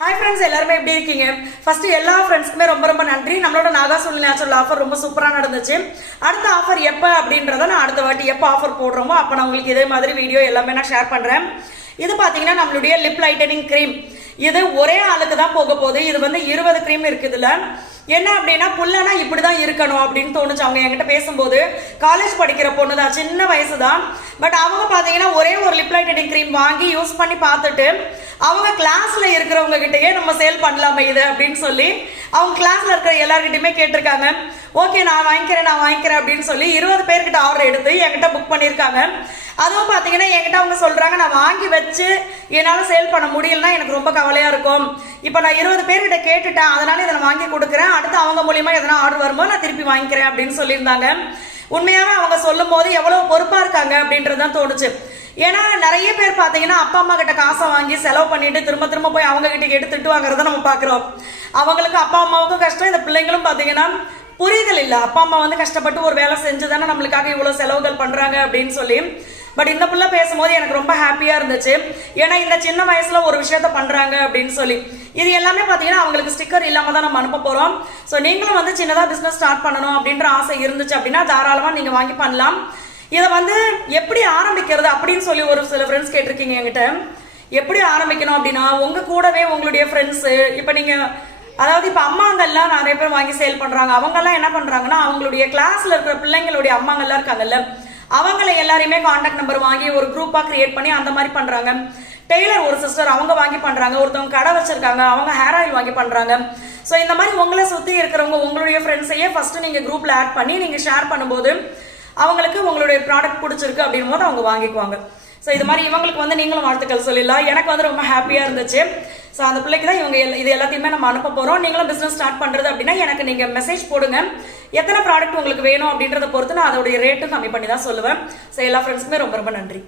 Hi friends, எல்லாரும் எப்படி இருக்கீங்க? ஃபர்ஸ்ட் எல்லா ஃப்ரெண்ட்ஸ்க்குமே ரொம்ப நன்றி. நம்மளோட நாகாசூல் நேச்சுரல் ஆஃபர் ரொம்ப சூப்பரா நடந்துச்சு. அடுத்த ஆஃபர் எப்ப அப்படின்றத நான் அடுத்த வாட்டி எப்ப ஆஃபர் போடுறோமோ அப்ப நான் உங்களுக்கு இதே மாதிரி வீடியோ எல்லாமே நான் ஷேர் பண்றேன். இது பாத்தீங்கன்னா நம்மளுடைய லிப் லைட்டனிங் கிரீம். இது ஒரே ஆளுக்கு தான் போக போகுது. இது வந்து 20 கிரீம் இருக்குதுல. என்ன அப்படின்னா புள்ளனா இப்படிதான் இருக்கணும் அப்படின்னு தோணுச்சு அவங்க என்கிட்ட பேசும்போது. காலேஜ் படிக்கிற பொண்ணு தான், சின்ன வயசு தான். பட் அவங்க பாத்தீங்கன்னா ஒரே ஒரு லிப் லைட்டனிங் கிரீம் வாங்கி யூஸ் பண்ணி பார்த்துட்டு அவங்க கிளாஸ்ல இருக்கிறவங்க கிட்டயே நம்ம சேல் பண்ணலாமே இது அப்படின்னு சொல்லி அவங்க கிளாஸ்ல இருக்கிற எல்லார்கிட்டயுமே கேட்டிருக்காங்க. ஓகே நான் வாங்கிக்கிறேன் அப்படின்னு சொல்லி 20 பேர்கிட்ட ஆர்டர் எடுத்து என்கிட்ட புக் பண்ணியிருக்காங்க. அதுவும் பாத்தீங்கன்னா என்கிட்ட அவங்க சொல்றாங்க நான் வாங்கி வச்சு என்னால சேல் பண்ண முடியலன்னா எனக்கு ரொம்ப கவலையா இருக்கும். இப்ப நான் 20 பேர்கிட்ட கேட்டுட்டேன், அதனால இதை நான் வாங்கி கொடுக்குறேன். அடுத்து அவங்க மூலியமா எதனா ஆர்டர் வரும்போது நான் திருப்பி வாங்கிக்கிறேன் அப்படின்னு சொல்லியிருந்தாங்க. உண்மையாவே அவங்க சொல்லும் போது எவ்வளவு பொறுப்பா இருக்காங்க அப்படின்றதுதான் தோணுச்சு. ஏன்னா நிறைய பேர் பாத்தீங்கன்னா அப்பா அம்மா கிட்ட காசை வாங்கி செலவு பண்ணிட்டு திரும்ப போய் அவங்க கிட்ட எடுத்துட்டு வாங்குறத நம்ம பாக்குறோம். அவங்களுக்கு அப்பா அம்மாவுக்கும் கஷ்டம், இந்த பிள்ளைங்களும் பாத்தீங்கன்னா புரிதல் இல்ல. அப்பா அம்மா வந்து கஷ்டப்பட்டு ஒரு வேலை செஞ்சுதானே நம்மளுக்காக இவ்வளவு செலவுகள் பண்றாங்க அப்படின்னு சொல்லி. பட் இந்த பிள்ளை பேசும்போது எனக்கு ரொம்ப ஹாப்பியா இருந்துச்சு. ஏன்னா இந்த சின்ன வயசுல ஒரு விஷயத்த பண்றாங்க அப்படின்னு சொல்லி. இது எல்லாமே பாத்தீங்கன்னா அவங்களுக்கு ஸ்டிக்கர் இல்லாம தான் நம்ம அனுப்ப போறோம். சோ நீங்களும் வந்து சின்னதா பிசினஸ் ஸ்டார்ட் பண்ணணும் அப்படின்ற ஆசை இருந்துச்சு அப்படின்னா தாராளமா நீங்க வாங்கி பண்ணலாம். இதை வந்து எப்படி ஆரம்பிக்கிறது அப்படின்னு சொல்லி ஒரு சில ஃப்ரெண்ட்ஸ் கேட்டிருக்கீங்க என்கிட்ட. எப்படி ஆரம்பிக்கணும் அப்படின்னா உங்க கூடவே உங்களுடைய ஃப்ரெண்ட்ஸ், இப்ப நீங்க அதாவது இப்ப அம்மாங்கெல்லாம் நிறைய பேர் வாங்கி சேல் பண்றாங்க. அவங்க எல்லாம் என்ன பண்றாங்கன்னா அவங்களுடைய கிளாஸ்ல இருக்கிற பிள்ளைங்களுடைய அம்மாங்கெல்லாம் இருக்காங்கல்ல, அவங்களை எல்லாரையுமே கான்டாக்ட் நம்பர் வாங்கி ஒரு குரூப்பா கிரியேட் பண்ணி அந்த மாதிரி பண்றாங்க. டெய்லர் ஒரு சிஸ்டர் அவங்க வாங்கி பண்றாங்க. ஒருத்தவங்க கடை வச்சிருக்காங்க, அவங்க ஹேர் ஆயில் வாங்கி பண்றாங்க. சோ இந்த மாதிரி உங்களை சுத்தி இருக்கிறவங்க உங்களுடைய ஃப்ரெண்ட்ஸையே ஃபர்ஸ்ட் நீங்க குரூப்ல ஆட் பண்ணி நீங்க ஷேர் பண்ணும்போது அவங்களுக்கு உங்களுடைய ப்ராடக்ட் பிடிச்சிருக்கு அப்படின் போது அவங்க வாங்கிக்குவாங்க. ஸோ இது மாதிரி இவங்களுக்கு வந்து நீங்களும் வாழ்த்துக்கள் சொல்லிடலாம். எனக்கு வந்து ரொம்ப ஹாப்பியா இருந்துச்சு. ஸோ அந்த பிள்ளைக்கு தான் இவங்க இது எல்லாத்தையுமே நம்ம அனுப்ப போறோம். நீங்களும் பிசினஸ் ஸ்டார்ட் பண்றது அப்படின்னா எனக்கு நீங்க மெசேஜ் போடுங்க. எத்தனை ப்ராடக்ட் உங்களுக்கு வேணும் அப்படின்றத பொறுத்து நான் அதோடைய ரேட்டும் கம்மி பண்ணி தான் சொல்லுவேன். ஸோ எல்லா ஃப்ரெண்ட்ஸுமே ரொம்ப நன்றி.